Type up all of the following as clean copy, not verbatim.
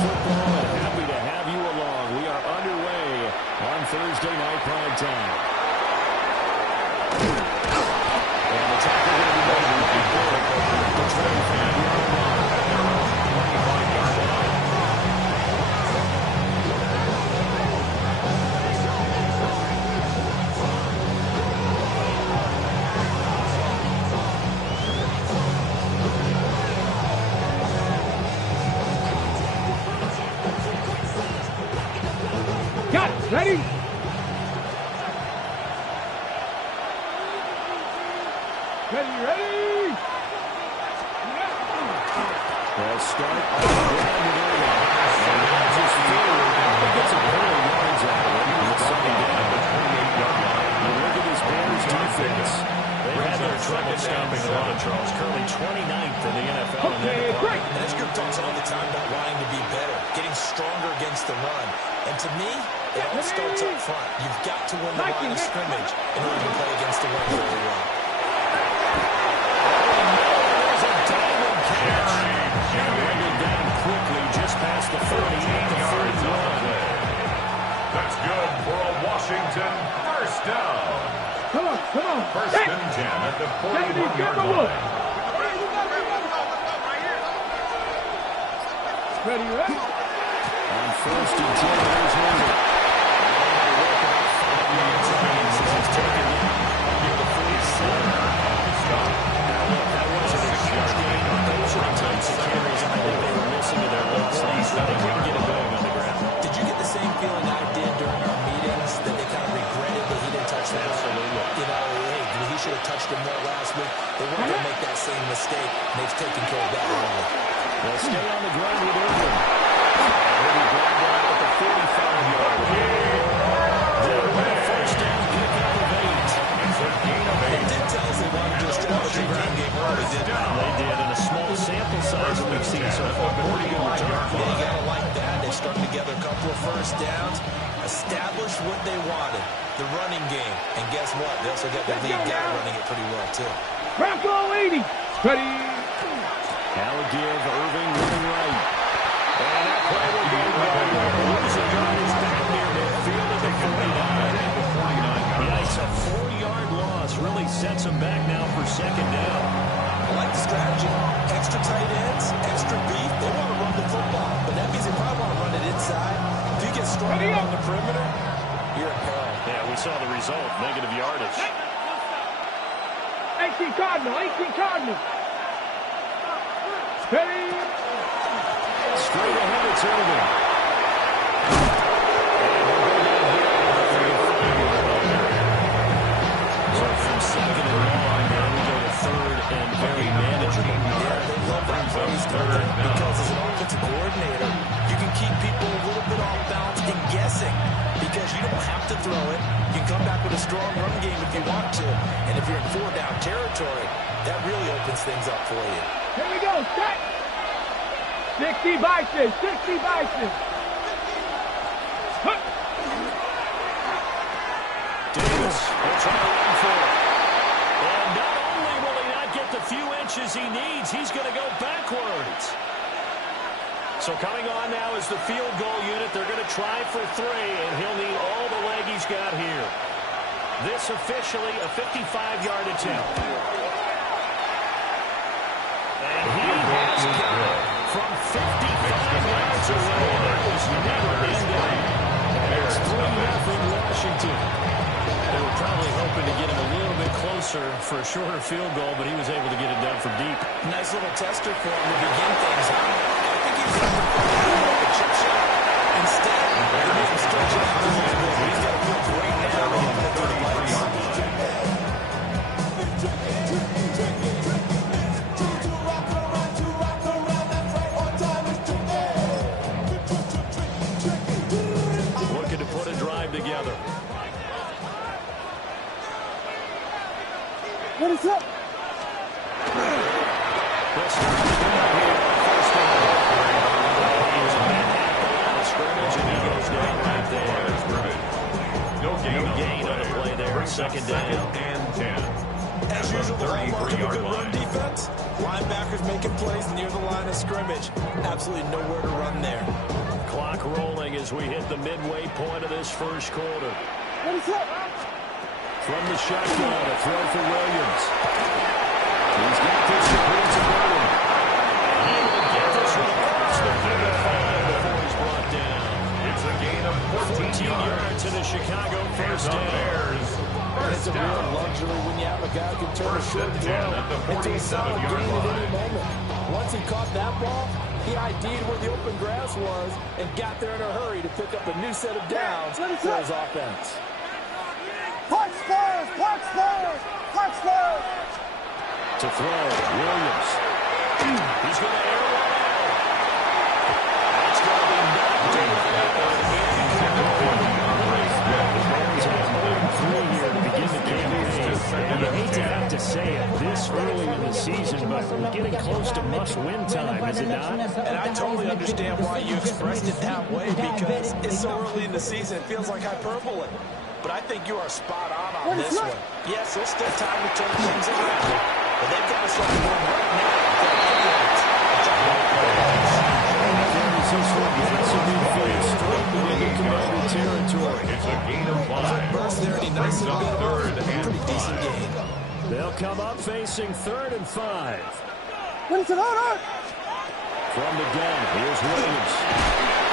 football, and happy to have you along. We are underway on Thursday Night Prime Time. And the tackle going to be made right there. The 25-yard line. Ready? Ready? They'll start on the ground with Irving. And launches forward. He gets a pair of yards out of it. It's second down at the 28-yard line. You look at this Bears defense. They've had their trouble stopping the run, Charles. Currently 29th in the NFL in that department. And this group talks all the time about wanting to be better, getting stronger against the run. And to me, it all starts up front. You've got to win the line of scrimmage in order to play against the run very well. There's a diving catch. And bring it down quickly just past the 48 to 41. That's good for a Washington first down. Come on. First and 10 at the 41-yard line. Ready? On first and 10, there's Herndon. He's taken near the 47. That wasn't a huge gain. Those are the types of carries I think they were missing in their late stage. They couldn't get it going on the ground. Did you get the same feeling I did during our meetings that they kind of regretted that he didn't touch that? Absolutely. You know, hey, he should have touched him more last week. They weren't going to make that same mistake, and they've taken care of that early. They'll stay on the ground with Irving. He'll be brought down at the 45-yard line. They're with a first down pickup of 8. It did tell us they wanted to establish a ground game early, didn't they? They did, in a small sample size that we've seen so far. Pretty good return. Yeah, you got to like that. They've strung together a couple of first downs, established what they wanted, the running game. And guess what? They also got the lead guy running it pretty well, too. Bronco 80. Ready? Now a give, Irving moving right. And that play will go well. Losing yard is back near midfield at the 49. Yeah, it's a 4-yard loss. Really sets them back now for second down. I like the strategy. Extra tight ends, extra beef. They want to run the football, but that means they probably want to run it inside. If you get stronger on the perimeter, you're in peril. Yeah, we saw the result. Negative yardage. 18 Cardinal. Ready? Straight ahead, it's Irving. So from 2nd and 1, now we go to 3rd and very manageable. Yeah, they love that play start because as an offensive coordinator, you can keep people a little bit off balance and guessing because you don't have to throw it. You can come back with a strong run game if you want to. And if you're in 4-down territory, that really opens things up for you. Here we go. Set. 60 Bison. Davis will try to run for it. And not only will he not get the few inches he needs, he's going to go backwards. So coming on now is the field goal unit. They're going to try for 3, and he'll need all the leg he's got here. This officially a 55-yard attempt. And he has got it from 55 yards away. That was never in doubt. It's 3-0 Washington. They were probably hoping to get him a little bit closer for a shorter field goal, but he was able to get it done from deep. Nice little tester for him to begin things. I think he was like a chip shot. Instead, they made him stretch it out a little bit. He's got to feel great now to get through the legs. Looking to put a drive together. What is up? They'll start the drive here. First and 10. He's met at the line of scrimmage, and he goes down right there. No gain on the play there. Second down. And 10. As as the usual, the hallmark of a 33-yard good run line. defense. Linebackers making plays near the line of scrimmage. Absolutely nowhere to run there. Clock rolling as we hit the midway point of this first quarter. From the shotgun, a throw for Williams. He's got this to bring to Williams. He will get this one across the 35 before he's brought down. It's a gain of 14 yards to the Chicago first down. Bears. It's a real luxury when you have a guy who can turn a short throw into a solid gain at any moment. Once he caught that ball, he ID'd where the open grass was and got there in a hurry to pick up a new set of downs for his offense. Punch Spurs! Punch Spurs! Punch Spurs! To throw, Williams. He's going to air one out. That's going to be knocked in. Here to begin the campaign. You hate to have to say it this early in the season, but we're getting close to must-win time, is it not? And I totally understand why you expressed it that way, because it's so early in the season, it feels like hyperbole. But I think you are spot on this one. Yes, there's still time to turn things around, but they've got to start moving right now. Territory. It's a gain of 5. Burst there, and he nicely got it off. Pretty decent gain. They'll come up facing 3rd and 5. What is it on? From the gun, here's Williams.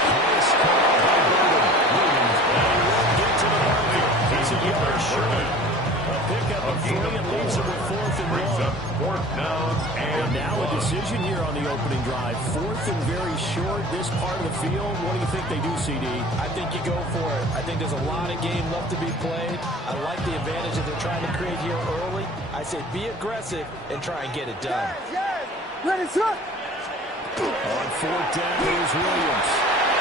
Pass caught by Burden. Williams will get to the market. He's a yard short. A pickup of 3 and leaves him with 4th and 1. 4th down And now a decision here on the opening drive. 4th and very short, this part of the field. What do you think they do, CD? I think you go for it. I think there's a lot of game left to be played. I like the advantage that they're trying to create here early. I say be aggressive and try and get it done. Ready, set! On 4th down, here's Williams.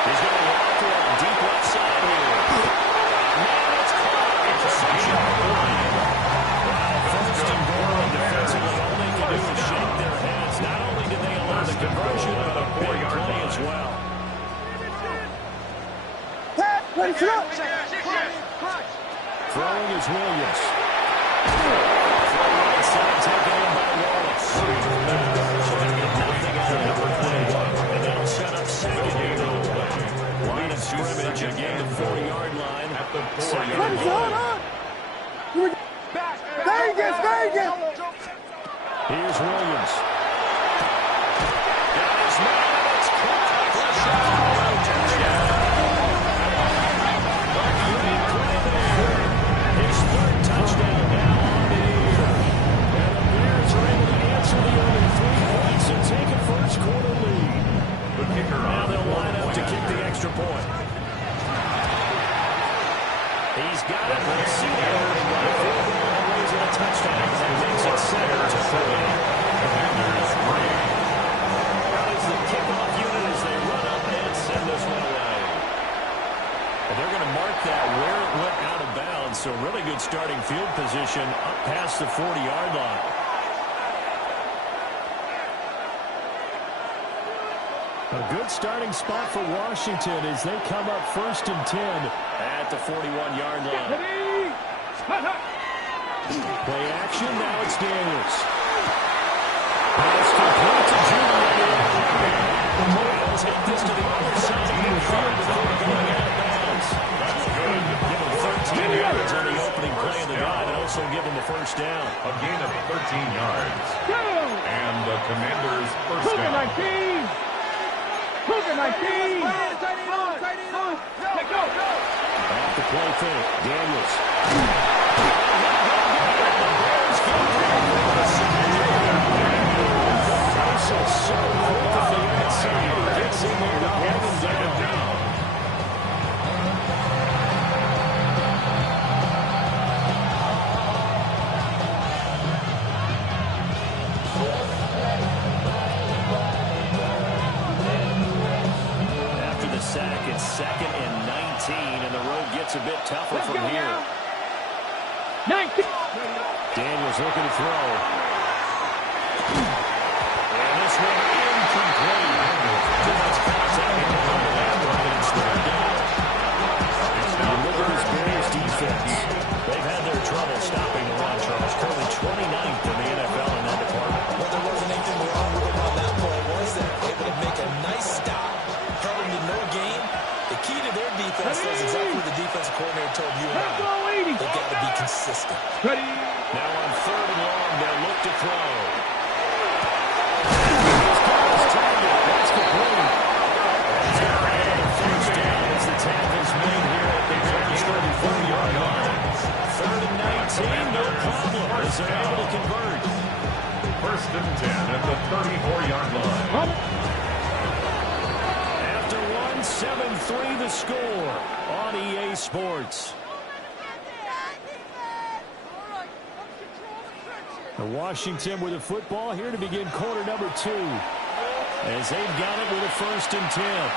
He's going to walk one deep left side here. Man, it's caught. Interception. First and goal, and defensively, all they can do is shake their heads. Not only did they allow the conversion, but a big play as well. Ready, set! Throwing is Williams. Throw right side, taken in by Wallace. Nothing out of number 3. And that'll set up 2nd and goal. Line of scrimmage again, the 4-yard line. at the 4-yard Ready, set, hold line. on! Vegas! Here's Williams. Got his man. It's caught. His 3rd touchdown now on the year. And the Bears are able to answer the other 3 points and take a first quarter lead. The kicker Now on they'll line up to point. kick the extra point. He's got it. Let's see the early run. Field goal and raising a touchdown. That makes it 7-3. That is the kickoff unit as they run up and send this one away. And they're going to mark that where it went out of bounds. So really good starting field position up past the 40-yard line. A good starting spot for Washington as they come up 1st and 10 at the 41-yard line. Play action, now it's Daniels. Pass complete to Junior. They'll take this to the other side of the field before going out of bounds. That's good. Give him 13 yards on the opening play of the drive and also give him the first down. A gain of 13 yards. And the Commanders' first down. 19! Cougar 19! Let go! Off the play fake, Daniels. So quick on the outside. Gets in there to bring him down. After the sack, it's 2nd and 19, and the road gets a bit tougher from here. 19! Daniels looking to throw. And this one incomplete. Too much contact in the front of that one, and it's third down. You look at this Bears defense. They've had their trouble stopping the run, Charles. Currently 29th consistent. Ready. Now on 3rd and long, they'll look to throw. That's complete. He's got another first down as the tackle's made here at the Bears' 34-yard line. 3rd and 19, no problem, as they're able to convert. 1st and 10 at the 34-yard line. After one, 7-3 the score on EA Sports. The Washington with the football here to begin quarter number 2. As they've got it with a 1st and 10.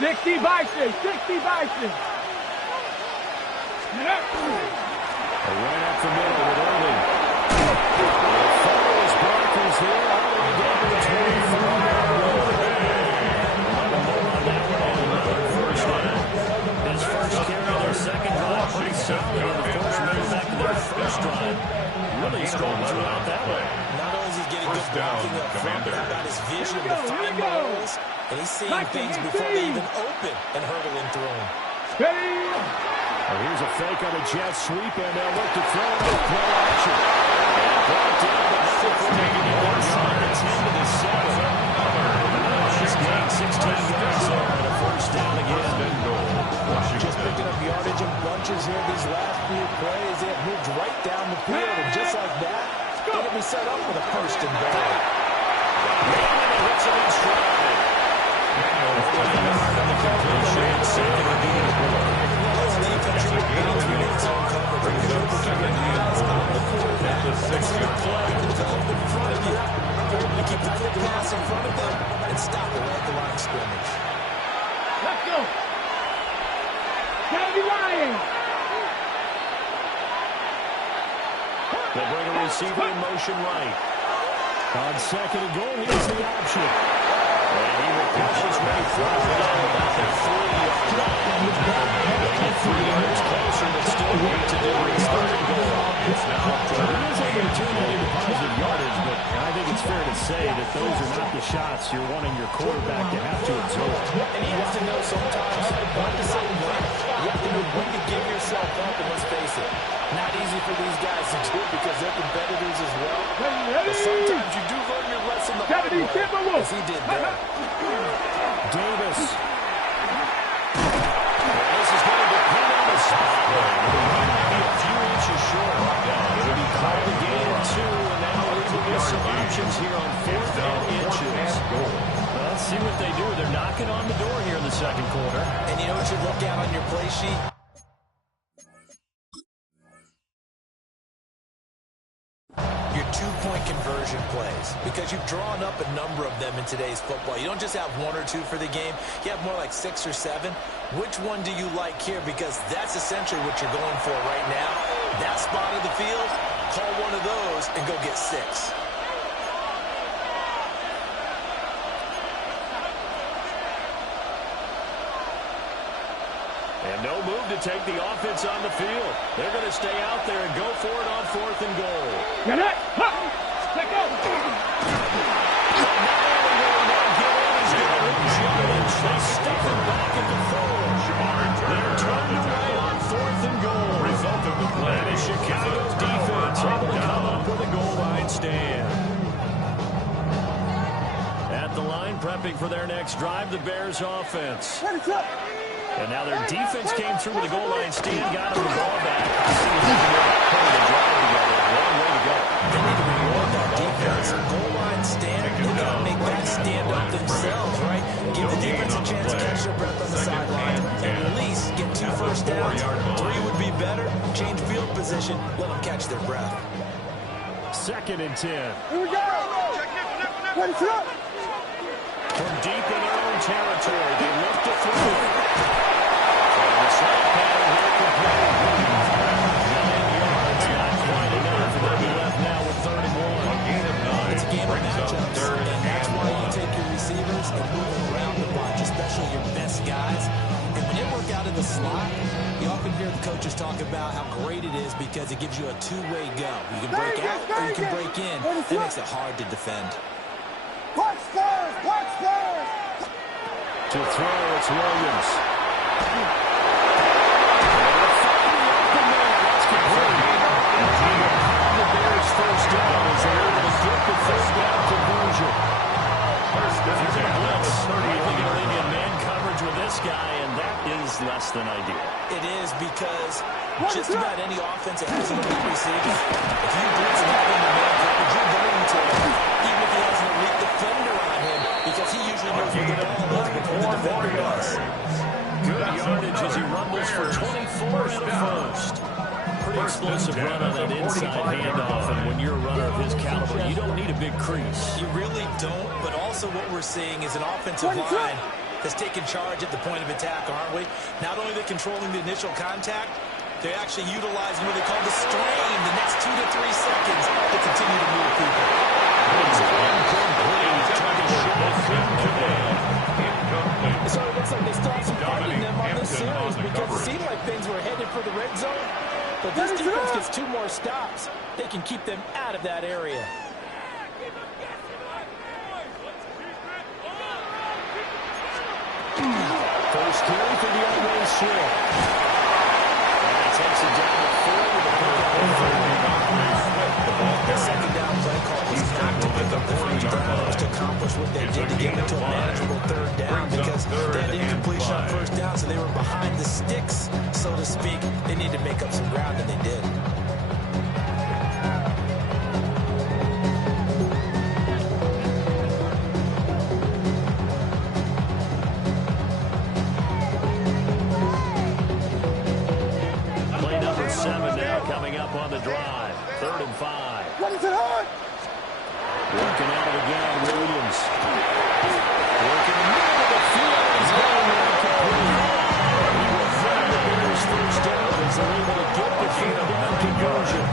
Sixty Bison. Right up the middle with Irving. The follows blockers here all the way down to the 24-yard line. His first carry, their second drive, pretty solid. And of course, remember back to their first drive. Really strong throughout that way. Not only is he getting good blocking up front, but how about his vision to find the holes, and he's seeing things before they even open and hurdling through them. Ready. Here's a fake on a jet sweep, and they'll look to throw it with play action. And brought down the taking it inside the 10 to the 7. He's gained 16 yards there on a first down again. Just picking up yardage in bunches here these last few plays. They have moved right down the field, and just like that, they're going to be set up with a 1st and goal. And it hits him in stride. On the completion, second and goal. Keep the quick pass in front of them and stop it at the line of scrimmage. Let's go. Kennedy Ryan. They'll bring a receiver in motion right. On 2nd and goal, here's the option. And he will push his way forward about the 3-yard line. They get 3 yards closer, but still need to do it. 3rd and goal. There is opportunity to positive yardage, but I think it's fair to say that those are not the shots you're wanting your quarterback to have to absorb. And he has to know sometimes when to say when. You have to know when to give yourself up, and let's face it, not easy for these guys to do because they're competitors as well. But sometimes you do learn your lesson the hard way, as he did there. Davis. This is going to depend on the spot. Maybe a few inches short. It'll be called a gain of 2, and now we'll get some options here on 4th and inches. Well, let's see what they do. They're knocking on the door here in the 2nd quarter. And you know what you look at on your play sheet? Your 2-point conversion plays, because you've drawn up a number of them in today's football. You don't just have 1 or 2 for the game. You have more like 6 or 7. Which one do you like here? Because that's essentially what you're going for right now. That spot of the field, call one of those and go get 6. And no move to take the offense on the field. They're going to stay out there and go for it on 4th and goal. Get it. Take go. They stuff him back at the 4. They're turned away on 4th and goal. Result of the play. And the Chicago defense able to come up with a goal line stand. At the line, prepping for their next drive, the Bears offense. And now their defense came through with a goal line stand, got them the ball back. See if they can put the drive together. Long way to go. They need to reward that defense. Goal line stand, they got to make that stand up themselves, right? Give the defense a chance to catch their breath on the sideline and at least get 2 first downs. 3 would be better. Change field position. Let them catch their breath. 2nd and 10. Here we go. Ready, set up. From deep in their own territory, they look to throw. And the snap pattern here complete. 9 yards, not quite enough. And they'll be left now with 3rd and 1. It's a game of matchups, and that's why you take your receivers and move them around the bunch, especially your best guys. And when you work out in the slot, you often hear the coaches talk about how great it is because it gives you a 2-way go. You can break out or you can break in. That makes it hard to defend. To throw, it's Williams. The Bears first down as they're able to get the first down conversion. First and 10. Really going to leave you in man coverage with this guy, and that is less than ideal. It is because just about any offense that has an elite receiver, if you blitz and have him in man coverage, you're going to, even if he has an elite defender on him, because he usually knows where the ball is before the defender does. Good yardage as he rumbles for 24 and a first. Pretty explosive run on that inside handoff, and when you're a runner of his caliber, you don't need a big crease. You really don't, but also what we're seeing is an offensive line that's taken charge at the point of attack, aren't we? Not only are they controlling the initial contact, they're actually utilizing what they call the strain the next 2 to 3 seconds to continue to move people. So it looks like they still have some fight in them on this series because it seemed like things were headed for the red zone. But this defense gets 2 more stops. They can keep them out of that area. First carry for the Andre Swift. That takes it down to 4 with a The second down play call was not to pick up the first down. It was to accomplish what they did to get into a manageable third down because they had incompletion on first down, so they were behind the sticks, so to speak. They needed to make up some ground, and they did. Play number 7 now coming up on the drive. 3rd and 5. What is it on? Working out of the gun, Williams. Working in the middle of the field. He's got it incomplete. He will find the Bears first down as they're able to get the field down conversion.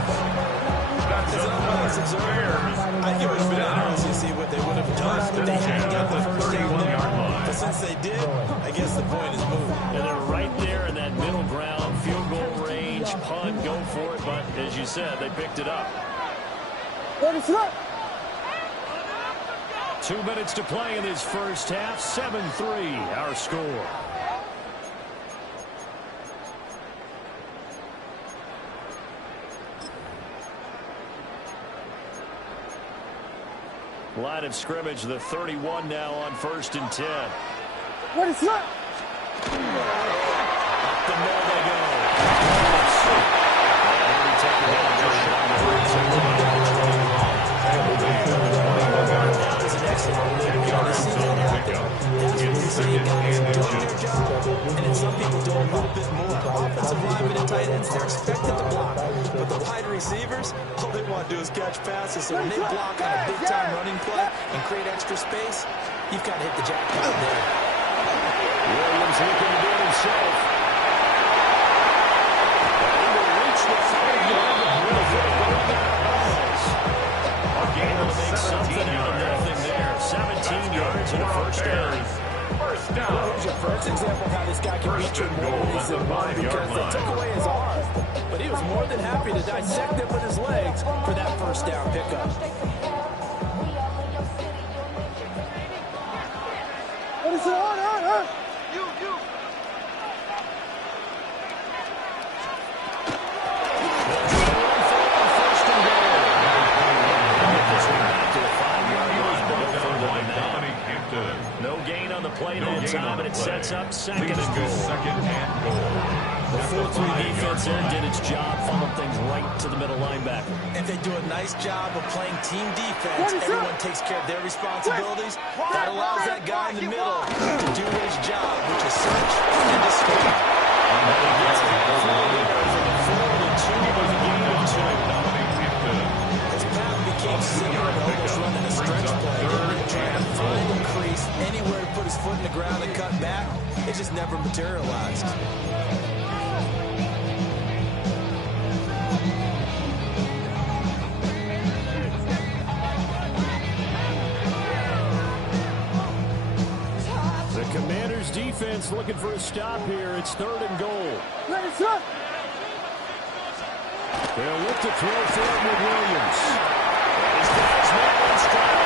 As an unbiased observer, I think it would have been interesting to see what they would have done if they hadn't got the first down there. But since they did, I guess the point is moved. And they're right there in that middle ground, field goal range, punt, go for it. But as you said, they picked it up. What is it on? 2 minutes to play in this first half. 7-3, our score. Line of scrimmage, the 31 now on 1st and 10. What is it on? Up the middle they go. That was an excellent move. You know, they see that happen. That's when you see guys doing their job, and then some people do a little bit more. Offensive linemen and tight ends, they're expected to block. But the wide receivers, all they want to do is catch passes. So when they block on a big-time running play and create extra space, you've got to hit the jackpot there. Williams looking to do it himself. And to reach the 5-yard line with a able to make something out of nothing there. 17 yards and a first down. First down. Here's your first example of how this guy can beat you in more ways than one because they took away his arm. But he was more than happy to dissect them with his legs for that first down pickup. What is it on? No gain on the play that time, and it sets up second and goal. The 4-3 defense there did its job, funneled things right to the middle linebacker. And they do a nice job of playing team defense. Everyone takes care of their responsibilities. That allows that guy in the middle to do his job, which is search and destroy. As Pat became similar to almost running a stretch play, trying to find a crease anywhere to put his foot in the ground and cut back, it just never materialized. The Commanders' defense looking for a stop here. It's 3rd and goal. What is it on? They'll look to throw for it with Williams. He's got his man on strike.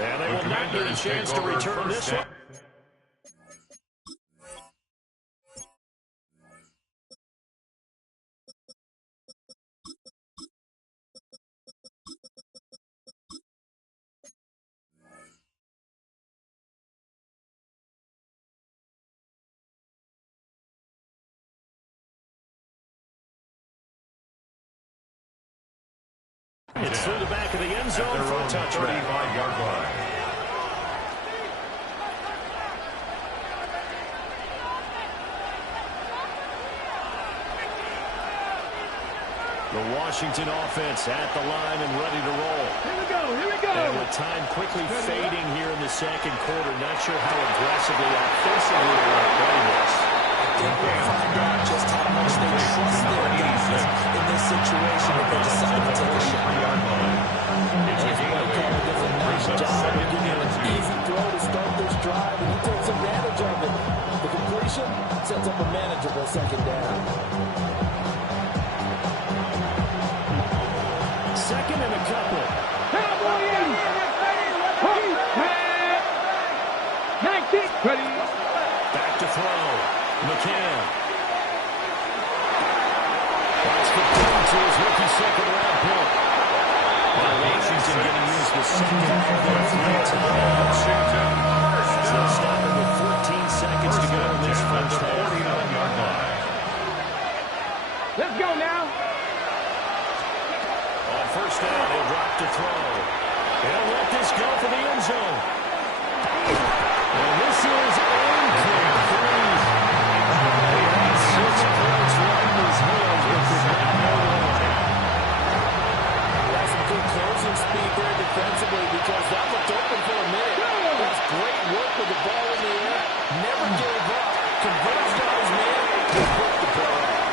And they will not get a chance to return this one. It's through the back of the end zone for a touchback. 35-yard line. The Washington offense at the line and ready to roll. Here we go, here we go. And with time quickly fading here in the second quarter, not sure how aggressively, offensively they want to play this. I think we'll find out just how much they trust their guys in this situation if they decide to take a shot. It's a gain of 8. Nice job of giving him an easy throw to start this drive, and he takes advantage of it. The completion sets up a manageable second down. Second and a couple. Williams. 19. Ready. Back to throw. McCann. That's the point to his rookie second-round pick. Now Washington getting used the second of their 3 times. So they'll stop it with 14 seconds to go in this first half. 49-yard line. Let's go now. On first down, he'll drop to throw. He'll let this go for the end zone. And this is incomplete. He had 6 points right in his hands, but did not hold on. That's some good closing speed there defensively because that looked open for a minute. That's great work with the ball in the air. Never gave up. Converged on his man. Just broke the play out.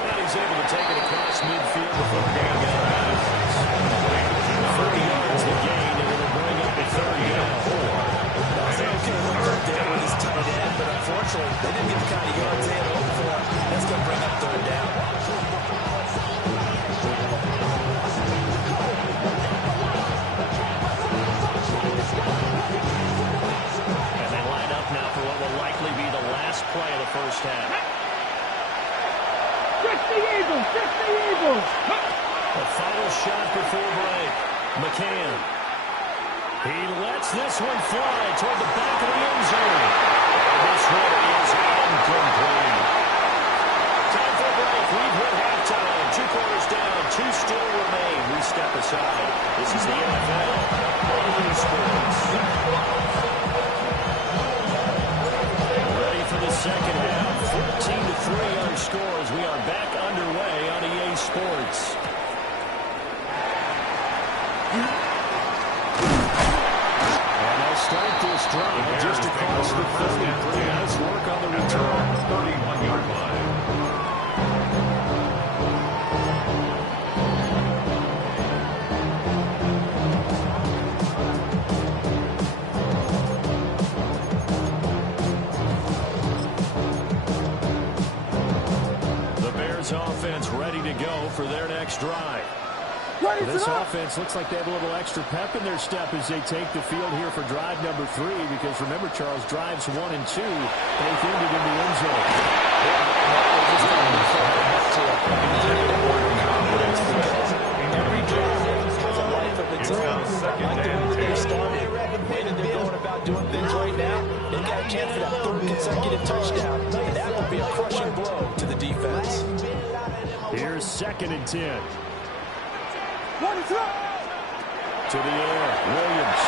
And he's able to take it across midfield before getting out of bounds. 30 yards the gain, and it'll bring up a third down. There with his tight end, but unfortunately, they didn't get the kind of yards they had hoped for. That's going to bring up third down. And they line up now for what will likely be the last play of the first half. Fix the Eagles. Fix the Eagles. A final shot before break. McCann. He lets this one fly toward the back of the end zone. And this one is incomplete. Time for a break. We've hit halftime. 2 quarters down. 2 still remain. We step aside. This is the NFL on EA Sports. Ready for the second half. 14-3 our scores. We are back underway on EA Sports. Start this drive just across the 30. Pretty nice work on the return. 31-yard line. The Bears offense ready to go for their next drive. This offense looks like they have a little extra pep in their step as they take the field here for drive number 3, because remember, Charles, drives 1 and 2 both ended in the end zone. Every drive has a life of its own. Like the way they started, the way that they're going about doing things right now, they've got a chance for that 3rd consecutive touchdown, and that will be a crushing blow to the defense. Here's 2nd and 10. To the air, Williams.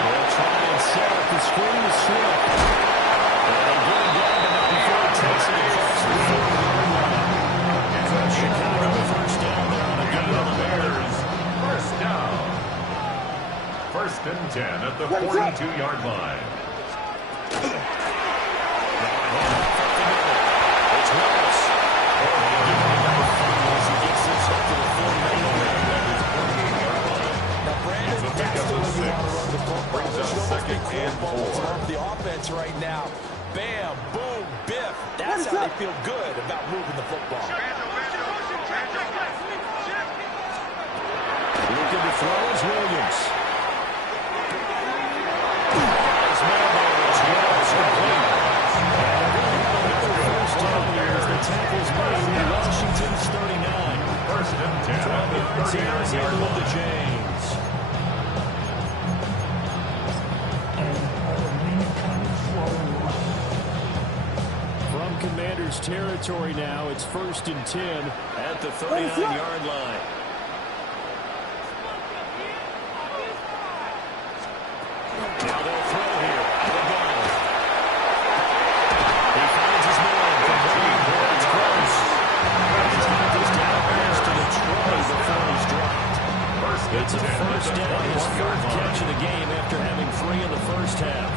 They'll try and set up the screen to Swift. And they get him down to him before he takes it across the 40-yard line. Chicago first down there on a gain on the Bears. First down. 1st and 10 at the 42-yard line. It's Willis. As he gets this up to the 40-yard line. The offense right now. Bam, boom, biff. That's how they feel good about moving the football. Looking to throw is Williams. yards here as he moved the chains. From Commanders territory now, it's 1st and 10 at the 39-yard line. Now they'll throw here. Logano. He finds his man. Complete. It's close. He's got this down pass to the 20 before he's dropped. It's a first down, his 4th catch of the game after having 3 in the first half.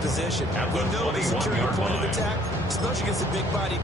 Position. We know the security point of attack, especially against a big body.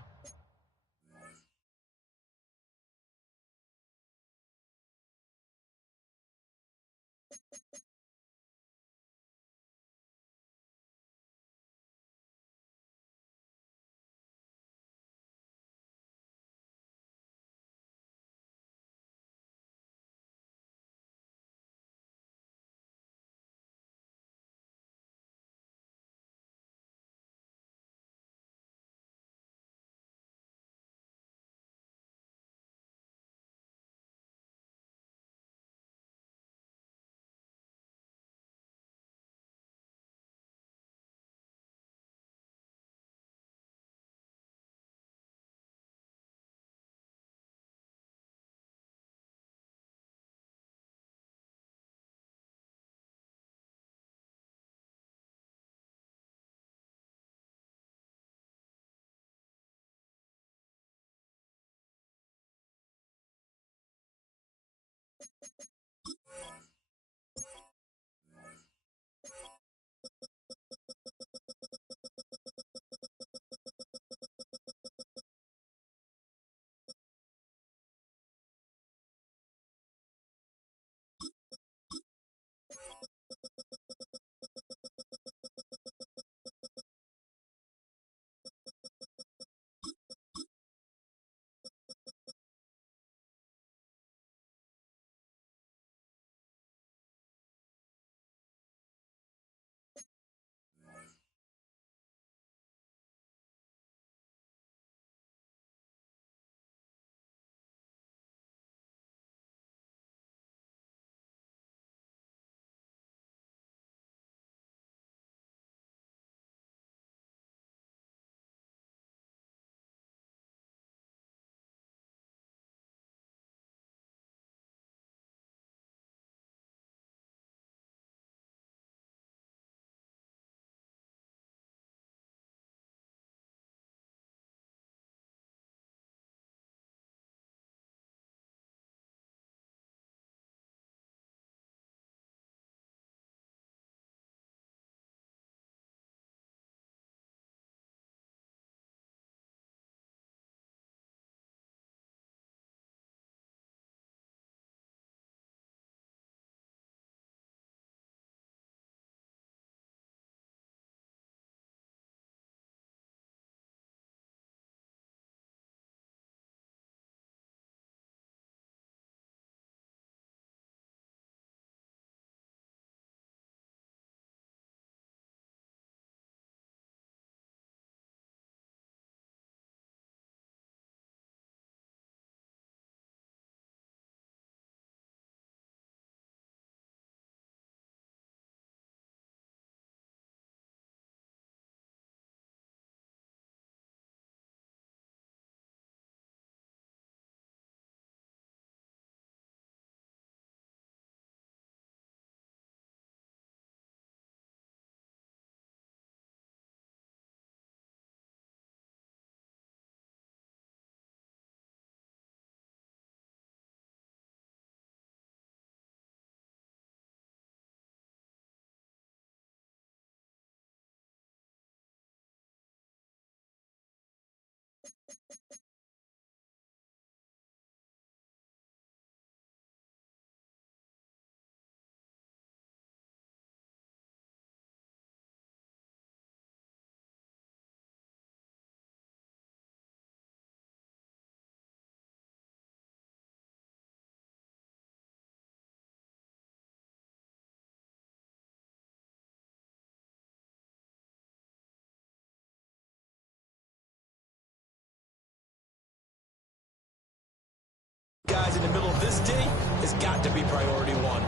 safety has got to be priority one.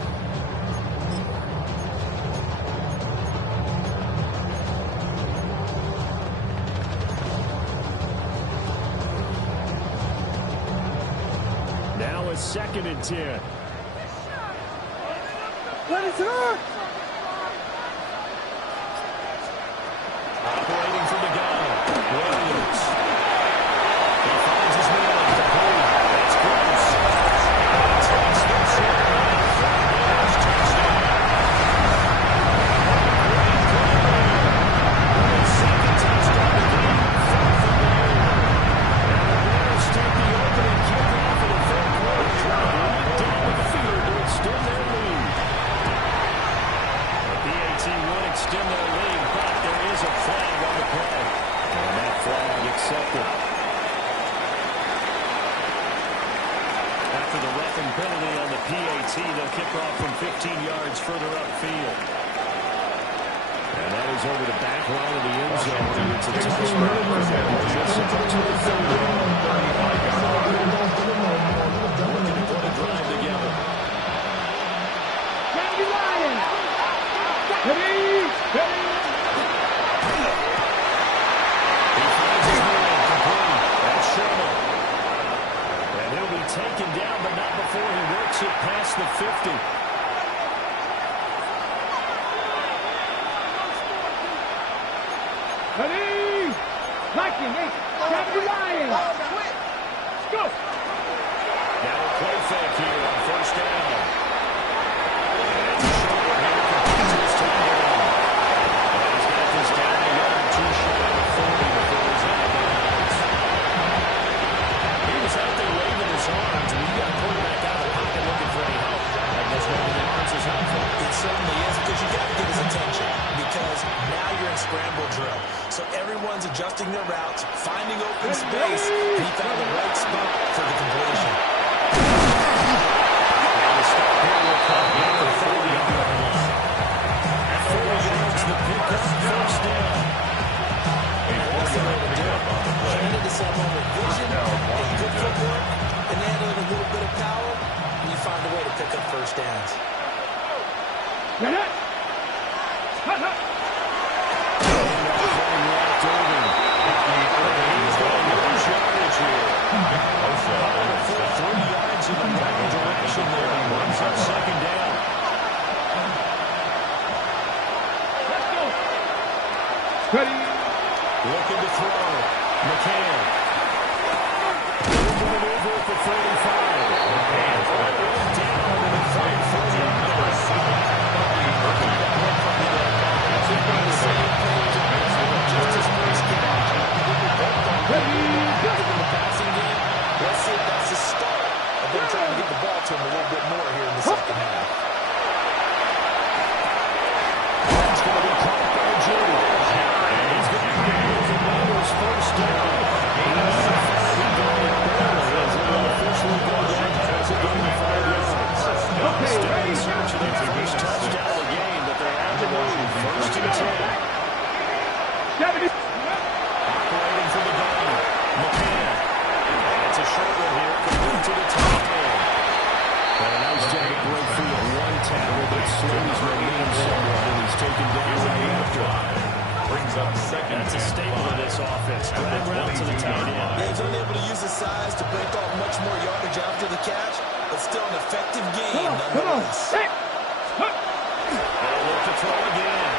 Now it's 2nd and 10. Let it hurt. Operating from the gun. Williams. He finds his man. Complete. That's close. Takes the shot. There's touchdown. Great play. His 2nd touchdown of the game. 4th and 8. And the Bears take the opening kickoff of the 3rd quarter. Right down the field to extend their lead. The PAT would extend their lead, but there is a flag on the play. And that flag accepted. After the roughing penalty on the PAT, they'll kick off from 15 yards further upfield. And that is over the back line of the end zone. And it's a touchdown. Just about to the 30. Looking to put a drive together. Ready? Ready? He finds his man complete. That's Sherman. And he'll be taken down, but not before he works it past the 50. Ready? Liking it. Captain Ryan. Let's go. Now a play fake here on 1st down. And it's a short one here. Completes his touchdown. And he's got this down the yard too shy of 40 before he's out of bounds. He was out there waving his arms, and you got a quarterback out of the pocket looking for any help. I guess waving the arms is helpful. It certainly is, because you got to get his attention, because now you're in scramble drill. So everyone's adjusting their routes, finding open space, and he found the right spot for the completion. Now the stop here will come in the 40-yard line. 4 yards to pick up 1st down. And that's the way to do it. Handed to someone with vision and good footwork, and add in a little bit of power, and you find a way to pick up 1st downs. Get it. Hut, hut. He's going to lose yardage here. 3 yards in the wrong direction there. Runs up 2nd down. Let's go. Ready? Looking to throw. McCann. Moving it over at the 35. Down in the 40. Let's see if that's the start of them trying to get the ball to him a little bit more here in the 2nd half. That's going to be caught by Judy. And he's going to get his Raiders 1st down. He got it barely as it will officially go down as it gained the 5 yards. Still in search of their first touchdown of the game, but they're on the move. 1st and 10. Operating from the gun. McCann. And it's a short one here. Complete to the tight end. And a nice job at breakfield. One tackle that slows momentum somewhat, and he's taken down right after. Brings up 2nd. That's a staple of this offense. Drag route to the tight end. Yeah, he's unable to use his size to break off much more yardage after the catch, but still an effective game nonetheless. Hey. They'll look to throw again.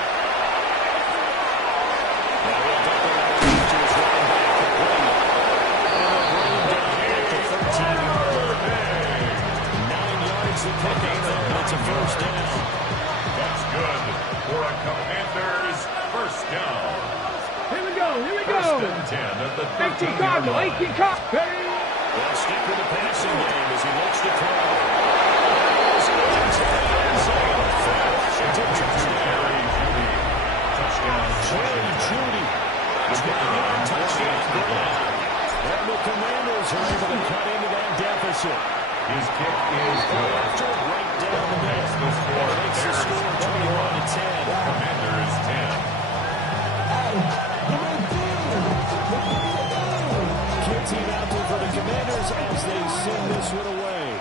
Now he'll dump it out to his running back complete. And they'll bring him down at the 13-yard line. 9 yards to pick up there, and it's a 1st down. That's good for a Commanders 1st down. Here we go. Here we 1st go. and 10 at the 18 13-yard Cardinal. line. 18 Cardinal. Ready? They'll stick with the passing game as he looks to throw. There's a into the end zone. Touchdown. Jerry Judy. 20-yard touchdown grab. And the Commanders are able to cut into that deficit. His kick is good. After right down the middle. And makes the score 21-10. Commanders 10. Kid team out there for the Commanders as they send this one away.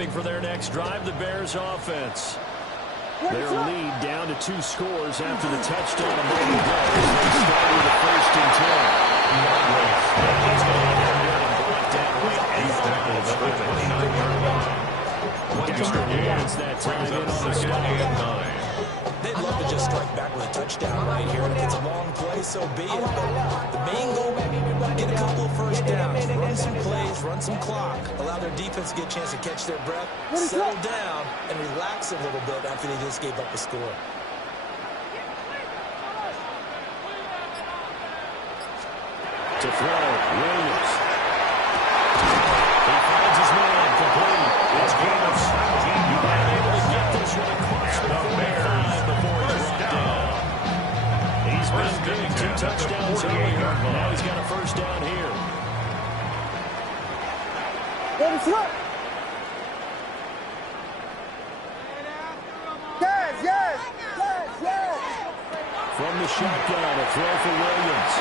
prepping for their next drive, the Bears offense. Their lead down to 2 scores after the touchdown a moment ago. They start with a 1st and 10. He's going to get brought down late. He's tackled at the 29-yard line. Extra yards that time in on the stop. They'd love to just strike back with a touchdown right here. And if it's a long play, so be it. But the main goal, get a couple of first downs, run some plays, run some clock, allow their defense to get a chance to catch their breath, settle down, and relax a little bit after they just gave up a score. To throw, Williams. He finds his man complete. It's game of 17. You've been able to get this one across the 45 before he's brought down. He's been big, 2 touchdowns earlier. Now he's got a 1st down here. From the shotgun, a throw for Williams.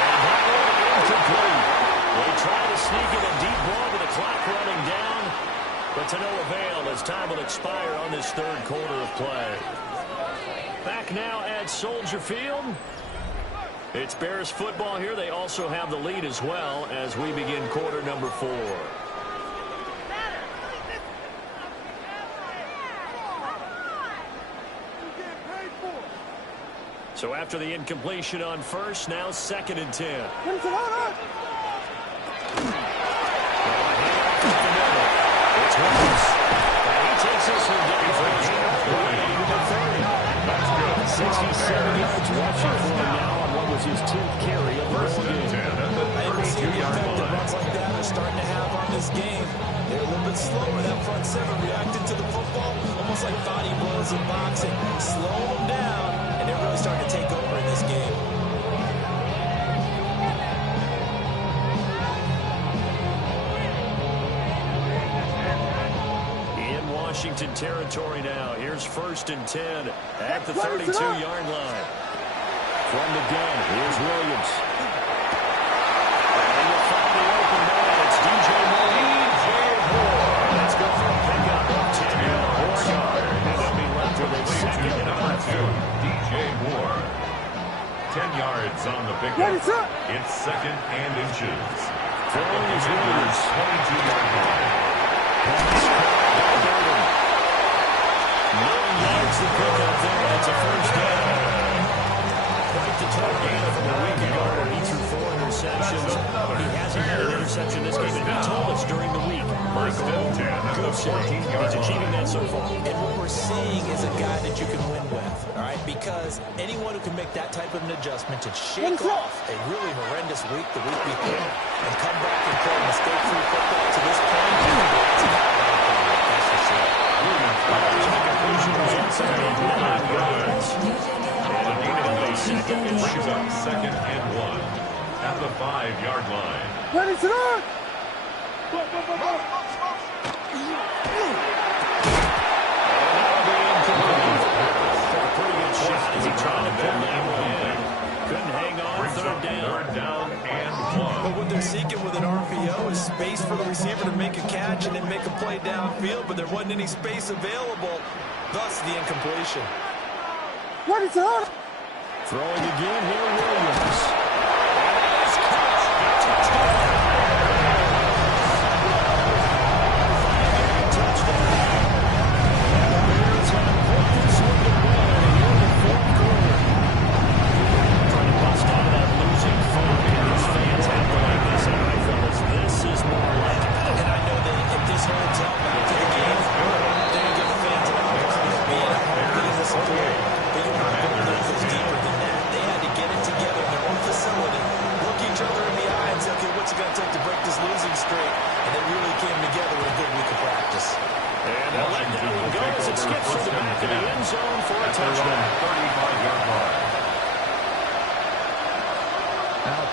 And that one incomplete. They try to sneak in a deep ball with the clock running down, but to no avail as time will expire on this 3rd quarter of play. Back now at Soldier Field. It's Bears football here. They also have the lead as well as we begin quarter number 4. So after the incompletion on 1st, now 2nd and 10. It's Williams. He takes this one down for his 67 yards rushing for him now on what was his 10th carry of the ball game. I didn't see the effect that runs like that are starting to have on this game. They're a little bit slower. That front 7 reacting to the football, almost like body blows in boxing. Slow them down, and they're really starting to take over in this game. Washington territory now. Here's 1st and 10 at the 32-yard line. From the gun, here's Williams. And you'll find the open man. It's DJ Moore. Let's go for a pickup of 10 yards. And they'll be left with a 2nd and about 2. DJ Moore. 10 yards on the pickup. It's 2nd and inches. Throwing his Williams. 22-yard line. The pickup there. It's a 1st down. Quite the target from a week ago where he threw 4 interceptions. He hasn't had an interception this game. And he told us during the week, Michael, good save. He's achieving that so far. And what we're seeing is a guy that you can win with, all right? Because anyone who can make that type of an adjustment to shake off a really horrendous week the week before and come back and play mistake-free football to this point, that's for sure. It brings up 2nd and 1 at the 5-yard line. Ready to run! Pretty good shot as he tried to pull that one in. Couldn't hang on. Brings up 3rd down and 1. But what they're seeking with an RPO is space for the receiver to make a catch and then make a play downfield, but there wasn't any space available, thus the incompletion. Ready to run! Throwing again here, Williams.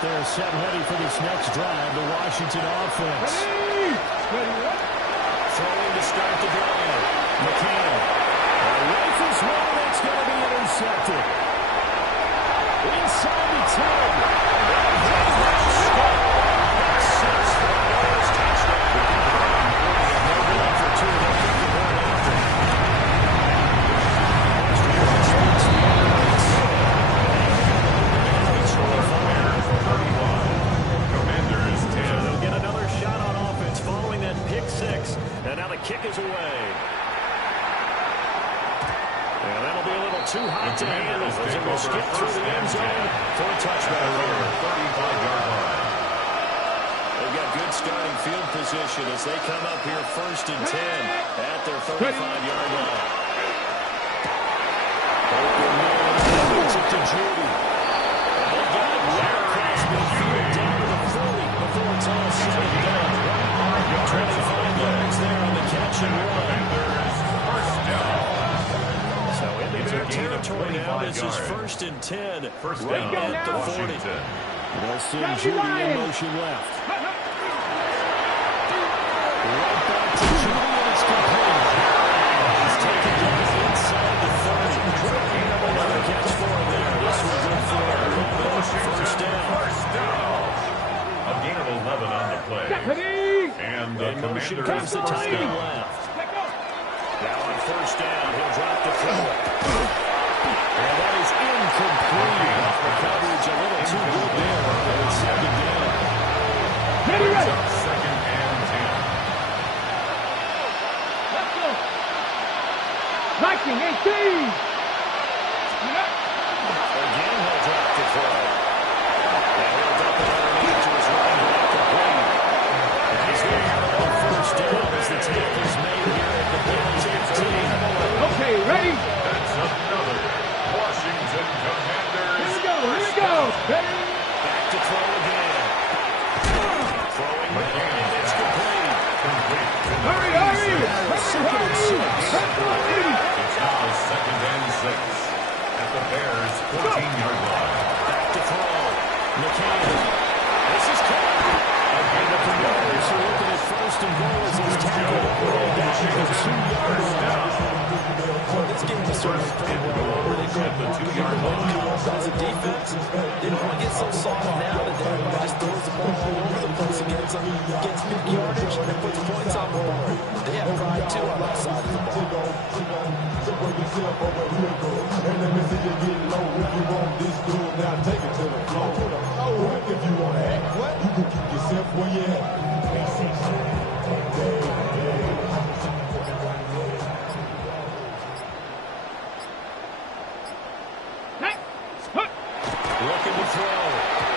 They're set ready for this next drive, the Washington offense. Throwing to start the drive. McCann. Away from one that's going to be intercepted. Inside the 10. And he will score. That's 6 for the Bears touchdown. And that'll be a little too hot to handle as it will skip through the end zone for a touchback here. 35-yard line. They've got good starting field position as they come up here 1st and 10 at their 35-yard line. It's it to Judy. And they got it right across midfield down to the 40 before it's all said and done. 25 yards there on the catch and run. So into their territory now, this is 1st and 10, right at the 40. They'll send Judy in motion left. Right back to Judy, and it's complete. He's taken down inside the 30. Another catch for him there. This was good for him. First down. A gain of 11 on the play. And the motion Commander comes is the tight end left. Now on 1st down, he'll drop the throw. And that is incomplete. Off the coverage, a little too good there. And it's 2nd down. Brings up 2nd and 10. Let's go. 1918. Again, he'll drop the throw. And he'll dump it underneath to his running back, complete. And he's going to have a 1st down as the tackle's made here at the Bills 15. Okay, ready? That's another Washington Commanders. Here we go. Ready? Back to throw again. Throwing middle, and it's complete. Hurry. Second and 6. It's now 2nd and 6 at the Bears' 14-yard line. Back to throw. McCann. This is caught. And the Commanders are looking at 1st and goal as he's tackled all the way down to the 2-yard line. This game was sort of pretty well where they go At the 2-yard line. as a defense. They don't want to get so soft now that everybody just throws the ball all over the place against them, gets big yardage, and puts points on the board. They have pride, too, on that side of the ball. If you want to act, you can keep yourself where you at. Looking to throw.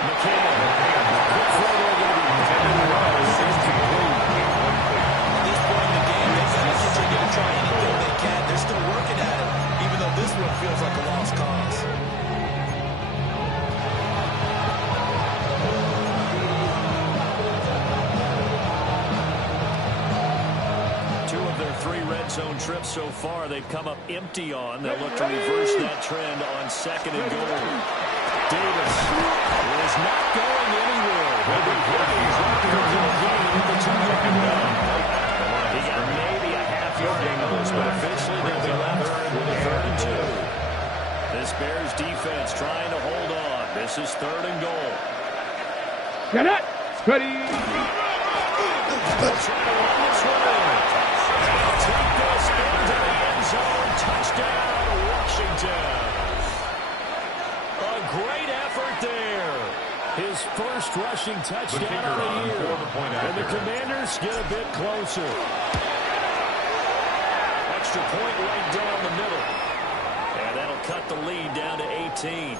McCann. Quick throw there going to be intended to rise. It's complete. At this point in the game, they've got to continue to try anything they can. They're still working at it, even though this one feels like a lost cause. Two of their 3 red zone trips so far, they've come up empty on. They'll look to reverse that trend on 2nd and goal. Davis is not going anywhere. He'll be hit. He's right there in the game at the 2-yard line. He got maybe a half-yard on those, but officially they'll be left with a 3rd and 2. This Bears defense trying to hold on. This is 3rd and goal. Get it. Ready? They'll try to run this one in. Take this into the end zone. Touchdown, Washington. A great effort there. His first rushing touchdown of the year. And the Commanders get a bit closer. Extra point right down the middle. And that'll cut the lead down to 18.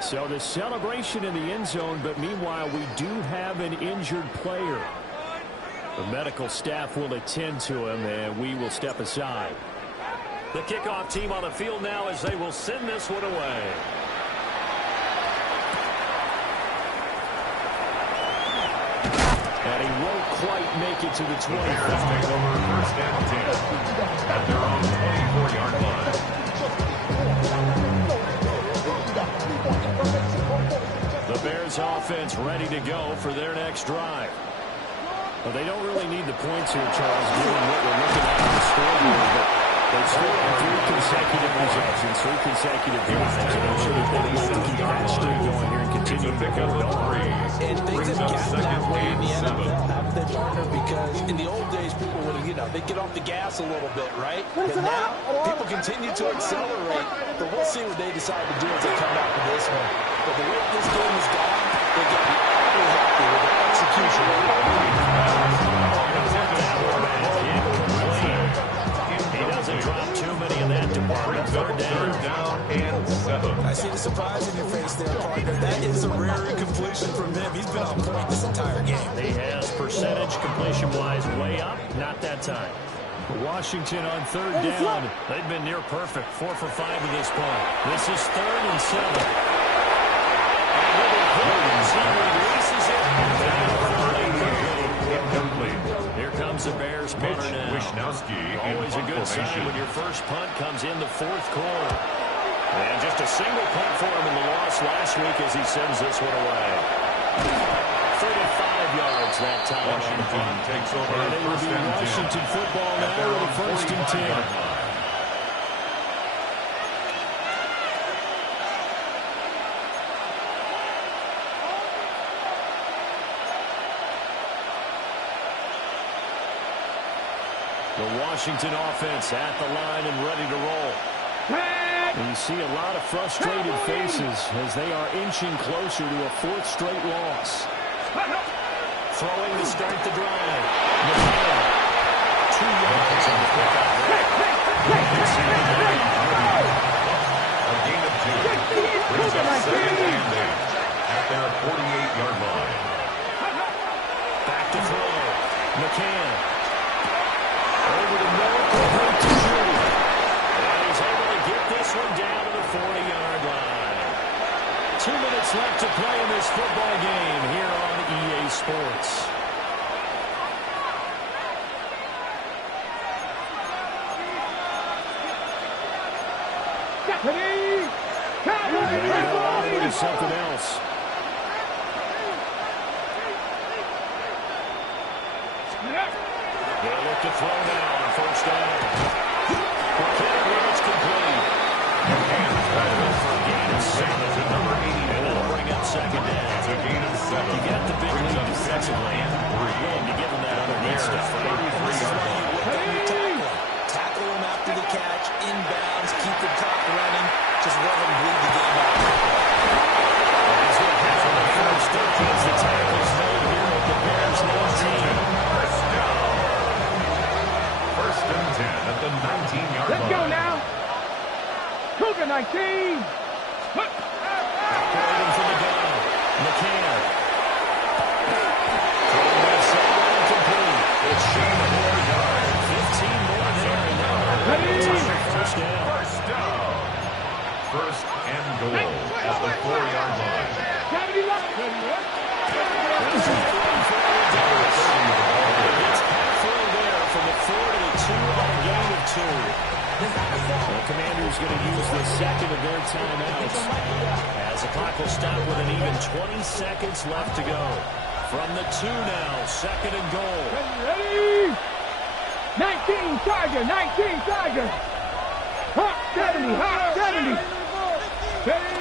So the celebration in the end zone, but meanwhile we do have an injured player. The medical staff will attend to him, and we will step aside. The kickoff team on the field now as they will send this one away. And he won't quite make it to the 25. Bears take over 1st and 10 at their own 24-yard line. The Bears offense ready to go for their next drive. Well, they don't really need the points here, Charles, given what we're looking at on the scoreboard, but they've scored on 3 consecutive possessions, 3 consecutive drives, and I'm sure that they want to keep that streak going here and continue to go. And things have gotten that way in the NFL, haven't they, partner? Because in the old days, people would, they get off the gas a little bit, right? But now, people continue to accelerate, but we'll see what they decide to do as they come back to this one. But the way this game has gone, they get really happy with the execution. He doesn't drop too many of that to Brings up third down and 7. I see the surprise in your face there, partner. That is a rare incompletion from him. He's been on point this entire game. He has percentage completion-wise way up. Not that time. Washington on third down. They've been near perfect. 4 for 5 at this point. This is 3rd and 7. He releases it. Incomplete. Here comes the Bears punter now. Wishnowski. Always a good sign when your first punt comes in the 4th quarter. And just a single punt for him in the loss last week as he sends this one away. 35 yards that time. Washington takes over. And it will be Washington football now with a 1st and 10. The Washington offense at the line and ready to roll. And you see a lot of frustrated faces as they are inching closer to a 4th straight loss. Throwing to start the drive. 2 yards on the pickup. A gain of 2. Brings up 2nd and 8 at their 48-yard line. Back to throw. McCann. Over to Miller, complete to Judy. And he's able to get this one down to the 40-yard line. 2 minutes left to play in this football game here on EA Sports. Now to something else. They look to throw now on 1st down. McCann, it's complete. And For a gain of 6. to number 80. And that'll bring up 2nd down. It's a gain of 7. You got the big lead defensively. Willing to give him that underneath stuff. 33-yard line. Tackle him after the catch, inbounds, keep the clock running, just let him bleed the game out. As what happened on the first step as the tackles made here with the Bears 19. First down. 1st and 10 at the 19-yard line. Let's go now. Cougar 19. Operating from the gun. McCann. Throwing that sideline complete. It's Shane 4 yards. 15 more there. And now first down. First down. 1st and goal at the 4-yard line. It's halfway there from the 4 to the 2 on a gain of 2. The Commanders going to use the 2nd of their timeouts as the clock will stop with an even 20 seconds left to go. From the 2 now, 2nd and goal. Ready? 19 Tiger, 19 Tiger. Hot 70, hot 70. Ready?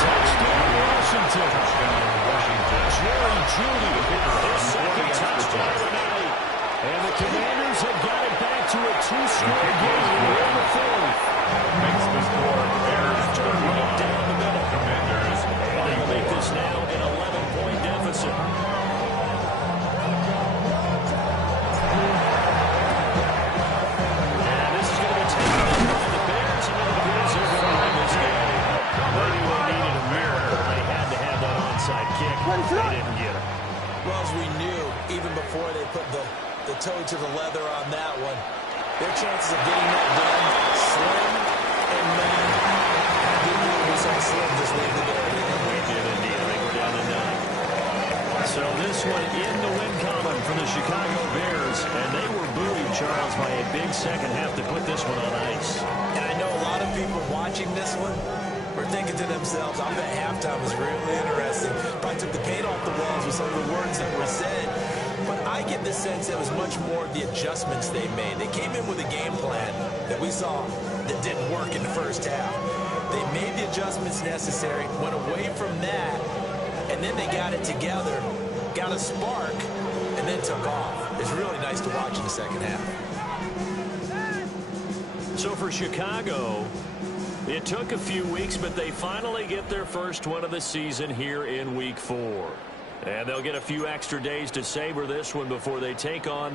Touchdown Washington. Washington. Jerry Judy, his 2nd touchdown of the night. And the Commanders have got it back to a 2-score game in the 4th. Makes the score. Bears turn Right down the middle. Commanders. And they'll make this now an 11-point deficit. And this is going to be taken up by the Bears. And the Bears are going to win this game. They needed a miracle. They had to have that onside kick. They didn't get it. Well, as we knew, even before they put the toe to the leather on that one, their chances of getting that done, slim, and we saw slim just leave the door. We did indeed. I think we're down to 9. So this one in the win column for the Chicago Bears, and they were buoyed, Charles, by a big second half to put this one on ice. And I know a lot of people watching this one were thinking to themselves, I bet halftime was really interesting. Probably took the paint off the walls with some of the words that were said. But I get the sense it was much more of the adjustments they made. They came in with a game plan that we saw that didn't work in the first half. They made the adjustments necessary, went away from that, and then they got it together, got a spark, and then took off. It's really nice to watch in the second half. So for Chicago, it took a few weeks, but they finally get their first one of the season here in Week 4. And they'll get a few extra days to savor this one before they take on the